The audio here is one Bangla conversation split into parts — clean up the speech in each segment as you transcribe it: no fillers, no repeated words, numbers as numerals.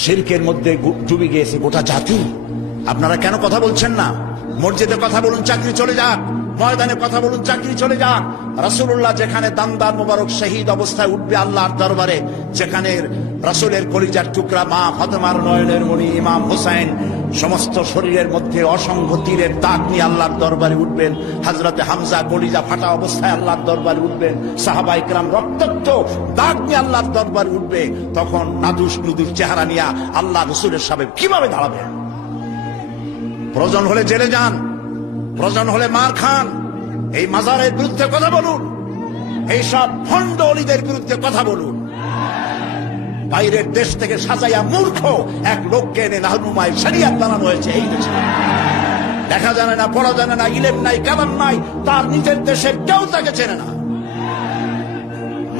শিরকের মধ্যে ডুবে গিয়েছে গোটা জাতি। আপনারা কেন কথা বলছেন না? মসজিদে কথা বলুন, চাকরি চলে যাক। ময়দানে কথা বলুন, চাকরি চলে যাক। রাসূলুল্লাহ যেখানে দান্দার মোবারক শহীদ অবস্থায় উঠবে আল্লাহর দরবারে, যেখানে রাসূলের কলিজার টুকরা মা ফাতেমার নয়নের মণি ইমাম হোসেন সমস্ত শরীরের মধ্যে অসংখ্য তীরের দাগ নিয়ে আল্লাহর দরবারে উঠবেন, হযরতে হামজা কলিজা ফাটা অবস্থায় আল্লাহর দরবারে উঠবেন, সাহাবায়ে কেরাম রক্তাক্ত দাগ নিয়ে আল্লাহর দরবারে উঠবে, তখন নাদুস নুদুস চেহারা নিয়ে আল্লাহ রাসূলের সামনে কিভাবে দাঁড়াবেন? প্রয়োজন হলে জেলে যান, প্রয়োজন হলে মার খান, এই মাজারের বিরুদ্ধে কথা বলুন, এইসব ভণ্ড অলিদের বিরুদ্ধে কথা বলুন। বাইরের দেশ থেকে সাজাইয়া মূর্খ এক লোককে এনে রাহনুমায় শরিয়াত বানানো হয়েছে এই দেশে। দেখা জানে না, পড়া জানে না, ইলম নাই, কালাম নাই, তার নিজের দেশের কেউ তাকে চেনে না।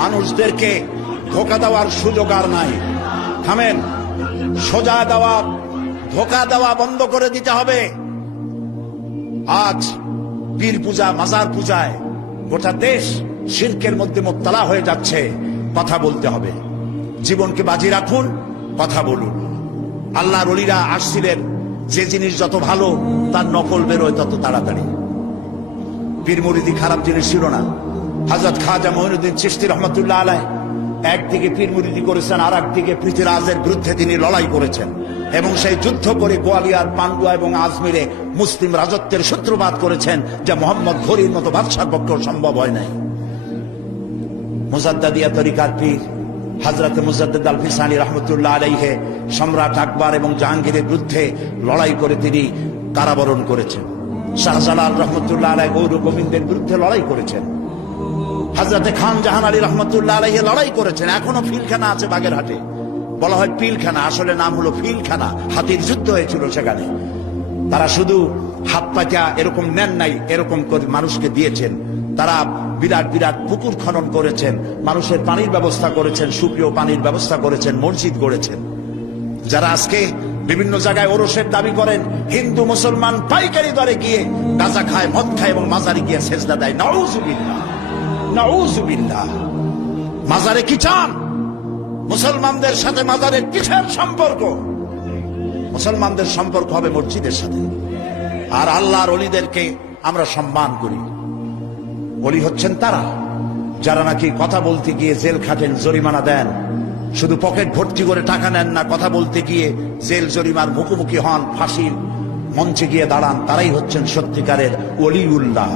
মানুষদেরকে ধোঁকা দেওয়ার সুযোগ আর নাই। থামেন, সোজা দেওয়া ধোঁকা দেওয়া বন্ধ করে দিতে হবে। আজ পীর পূজা, মাজার পূজায় গোটা দেশ শিরকের মধ্যে মুবতালা হয়ে যাচ্ছে। কথা বলতে হবে, জীবনকে বাজি রাখুন, কথা বলুন। আল্লাহর ওলিরা আসছিলেন, যে জিনিস যত ভালো তার নকল বেরোয় তত তাড়াতাড়ি। পীর মুরিদি খারাপ জিনিস ছিল না। হযরত খাজা মঈনুদ্দিন চিশতি রহমাতুল্লাহ আলাইহি একদিকে পীর মুরিদি করেছেন, আর একদিকে পৃথিরাজের বিরুদ্ধে তিনি লড়াই করেছেন, এবং সেই যুদ্ধ করে গোয়ালিয়র, পান্ডুয়া এবং আজমিরে মুসলিম রাজত্বের সূত্রপাত করেছেন, যা মোহাম্মদ ঘুরির মতো বাদশার পক্ষেও সম্ভব হয় নাই। মুজাদ্দাদিয়া তরিকার পীর হযরত মুজাদ্দিদ আল ফিসানি রহমতুল্লাহ আলাইহি সম্রাট আকবর এবং জাহাঙ্গীরের বিরুদ্ধে লড়াই করে তিনি কারাবরণ করেছেন। শাহজালাল রহমতুল্লাহ আলাইহি গৌর গোবিন্দের বিরুদ্ধে লড়াই করেছেন। হযরতে খান জাহান আলী রহমতুল্লাহ আলাইহি লড়াই করেছেন। এখনো ফিলখানা আছে বাগেরহাটে, বলা হয় পিলখানা, আসলে নাম হলো ফিলখানা। হাতির যুদ্ধ হয়েছিল সেখানে। তারা শুধু হাত পাটা এরকম নেন নাই, এরকম করে মানুষকে দিয়েছেন। তারা বিরাট বিরাট পুকুর খনন করেছেন, মানুষের পানির ব্যবস্থা করেছেন, সুপ্রিয় পানির ব্যবস্থা করেছেন, মসজিদ গড়েছেন। যারা আজকে বিভিন্ন জায়গায় ওরসের দাবি করেন, হিন্দু মুসলমান পাইকারি দরে গিয়ে গাঁজা খায়, মদ খায় এবং মাজারে গিয়ে সেজদা দেয়, নাউযুবিল্লাহ, নাউযুবিল্লাহ। মাজারে কি চান? মুসলমানদের সাথে মাজারের কিসের সম্পর্ক? মুসলমানদের সম্পর্ক হবে মসজিদের সাথে। আর আল্লাহর ওলিদেরকে আমরা সম্মান করি। ওলি হচ্ছেন তারা যারা নাকি কথা বলতে গিয়ে জেল খাটেন, জরিমানা দেন, শুধু পকেট ভর্তি করে টাকা নেন না, কথা বলতে গিয়ে জেল জরিমার মুখোমুখি হন, ফাঁসির মঞ্চে গিয়ে দাঁড়ান, তারাই হচ্ছেন সত্যিকারের ওলিউল্লাহ।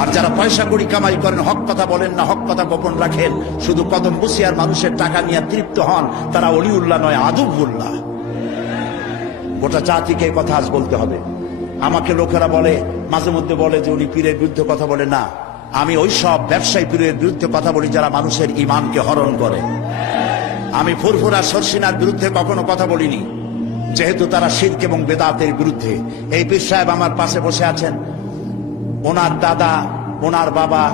আর যারা পয়সা কড়ি কামাই করেন, হক কথা বলেন না, হক কথা গোপন রাখেন, শুধু কদম বসিয়ার মানুষের টাকা নিয়ে তৃপ্ত হন, তারা ওলিউল্লাহ নয়, আদুবুল্লাহ। গোটা জাতিকে কথা আজ বলতে হবে। আমাকে লোকেরা বলে, মাঝে মধ্যে বলে যে উনি পীরের বিরুদ্ধে কথা বলে। না, আমি ওই সব ব্যবসায়ী পীরের বিরুদ্ধে কথা বলি যারা মানুষের ঈমানকে হরণ করে। আমি ফুরফুরা সরসিনার বিরুদ্ধে কখনো কথা বলিনি, যেহেতু তারা শিরক এবং বেদাতের বিরুদ্ধে। এই পীর সাহেব আমার পাশে বসে আছেন, ওনার দাদা, ওনার বাবা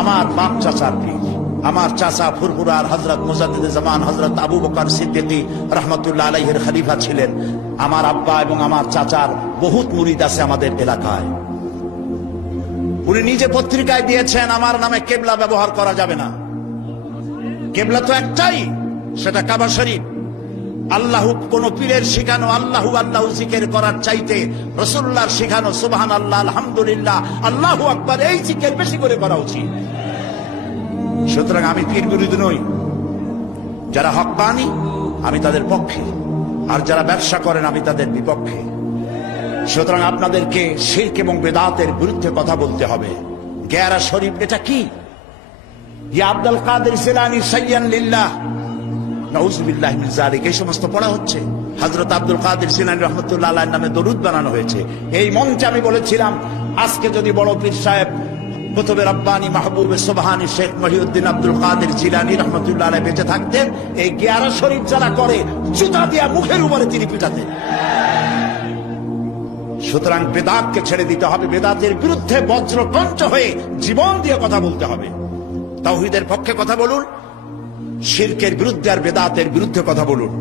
আমার বাপ চাচার পীর। আমার চাচা ফুরফুরার হযরত মুজাদ্দিদে জামান হযরত আবু বকর সিদ্দিকী রাহমাতুল্লাহ আলাইহির খলিফা ছিলেন। আমার আব্বা এবং আমার চাচার বহুত মুরিদ আছে আমাদের এলাকায়। উনি নিজে পত্রিকায় দিয়েছেন, আমার নামে কেবলা ব্যবহার করা যাবে না। কেবলা তো একটাই, সেটা কাবা শরীফ। আল্লাহ, কোন পীরের শিখানো আল্লাহু আল্লাহু জিকির করার চাইতে রাসূলুল্লাহর শিখানো সুবহানাল্লাহ, আলহামদুলিল্লাহ, আল্লাহু আকবার, এই জিকির বেশি করে করা উচিত। সুতরাং আমি পীর বিরোধী নই। যারা হক্কানি আমি তাদের পক্ষে, আর যারা ব্যবসা করেন আমি তাদের বিপক্ষে। সুতরাং আপনাদেরকে শিরক এবং বেদাতের বিরুদ্ধে কথা বলতে হবে। গেরা শরীফ এটা কি? ইয়া আব্দুল কাদের জিলানী সাইয়্যান লিল্লাহ, নাউযুবিল্লাহ মিন যালিক, এই সমস্ত পড়া হচ্ছে। হযরত আব্দুল কাদের জিলানী রাহমাতুল্লাহ আলাইহির নামে দরুদ বানানো হয়েছে। এই মঞ্চে আমি বলেছিলাম, আজকে যদি বড় পীর সাহেব কুতুবে রব্বানী মাহবুবে সুবহানী শেখ মহিউদ্দিন আব্দুল কাদের জিলানী রাহমাতুল্লাহ আলাইহি বেঁচে থাকতেন, এই গেরা শরীফ যারা করে জুতা দিয়া মুখের উপরে তিনি পিটাতেন। সুতরাং বেদাতকে ছেড়ে দিতে হবে, বেদাতের বিরুদ্ধে বজ্রকণ্ঠ হয়ে জীবন দিয়ে কথা বলতে হবে। তাওহীদের পক্ষে কথা বলুন, শিরকের বিরুদ্ধে আর বেদাতের বিরুদ্ধে কথা বলুন।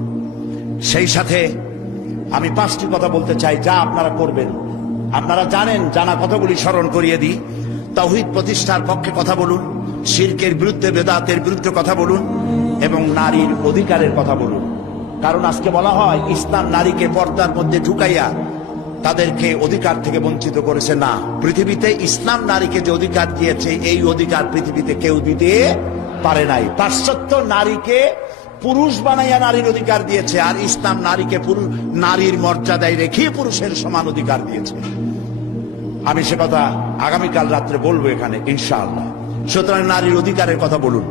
সেই সাথে আমি 5টি কথা বলতে চাই যা আপনারা করবেন। আপনারা জানেন, জানা কথাগুলি স্মরণ করিয়ে দিই। তাওহীদ প্রতিষ্ঠার পক্ষে কথা বলুন, শিরকের বিরুদ্ধে বেদাতের বিরুদ্ধে কথা বলুন, এবং নারীর অধিকারের কথা বলুন। কারণ আজকে বলা হয় ইসলাম নারীকে পর্দার মধ্যে ঢুকাইয়া তাদেরকে অধিকার থেকে বঞ্চিত করেছে। না, পৃথিবীতে ইসলাম নারীকে যে অধিকার দিয়েছে এই অধিকার পৃথিবীতে কেউ দিতে পারে নাই। পাশ্চাত্য নারীকে পুরুষ বানাইয়া নারীর অধিকার দিয়েছে, আর ইসলাম নারীকে নারীর মর্যাদায় রেখে পুরুষের সমান অধিকার দিয়েছে। আমি সে কথা আগামীকাল রাত্রে বলবো এখানে ইনশাআল্লাহ। সুতরাং নারীর অধিকারের কথা বলুন,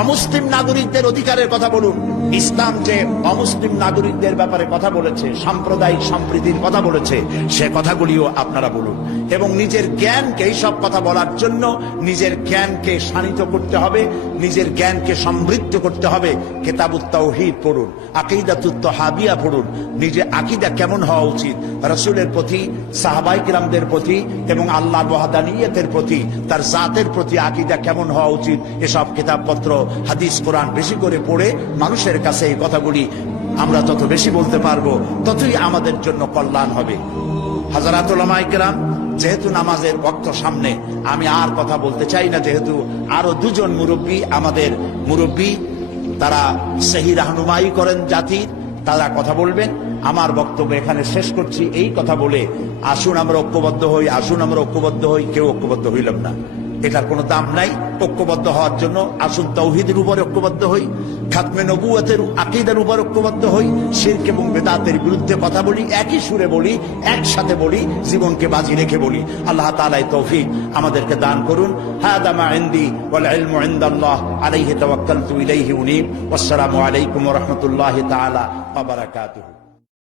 অমুসলিম নাগরিকদের অধিকারের কথা বলুন। ইসলাম যে অমুসলিম নাগরিকদের ব্যাপারে কথা বলেছে, সাম্প্রদায়িক সম্প্রীতির কথা বলেছে, সে কথাগুলিও আপনারা বলুন। এবং নিজের জ্ঞানকে এইসব কথা বলার জন্য নিজের জ্ঞানকে শানিত করতে হবে, নিজের জ্ঞানকে সমৃদ্ধ করতে হবে। কিতাবুত তাওহীদ পড়ুন, আকীদাতুত তাহাবিয়া পড়ুন। নিজে আকীদা কেমন হওয়া উচিত রাসূলের প্রতি, সাহাবায়ে কিরামদের প্রতি এবং আল্লাহর ওয়াহদানিয়তের প্রতি, তার জাতের প্রতি আকীদা কেমন হওয়া উচিত, এসব কিতাবপত্র, হাদিস, কোরআন বেশি করে পড়ে মানুষের কাছে এই কথাগুলি আমরা যত বেশি বলতে পারবো ততই আমাদের জন্য কল্যাণ হবে। হযরত উলামায়ে কেরাম, যেহেতু নামাজের ওয়াক্ত সামনে, আমি আর কথা বলতে চাই না, যেহেতু আরো দুজন মুরব্বী, আমাদের মুরব্বী, তারা সহি রাহনুমাই করেন জাতির, তারা কথা বলবেন। আমার বক্তব্য এখানে শেষ করছি এই কথা বলে, আসুন আমরা ঐক্যবদ্ধ হই, আসুন আমরা ঐক্যবদ্ধ হই। কেউ ঐক্যবদ্ধ হইলাম না, এটার কোনো দাম নাই। ঐক্যবদ্ধ হওয়ার জন্য আসুন তাওহীদের উপর ঐক্যবদ্ধ হই, খাতমে নবুয়তের আকীদার উপর ঐক্যবদ্ধ হই, শিরক এবং বিদআতের বিরুদ্ধে কথা বলি, একই সুরে বলি, একসাথে বলি, জীবনকে বাজি রেখে বলি। আল্লাহ তাআলা তৌফিক আমাদেরকে দান করুন। হাদা মা ইনদি ওয়াল ইলমু ইনদাল্লাহ আলাইহি তাওয়াক্কালতু ইলাইহি উনীব। ওয়াসসালামু আলাইকুম ওয়া রাহমাতুল্লাহি তাআলা ওয়া বারাকাতুহু।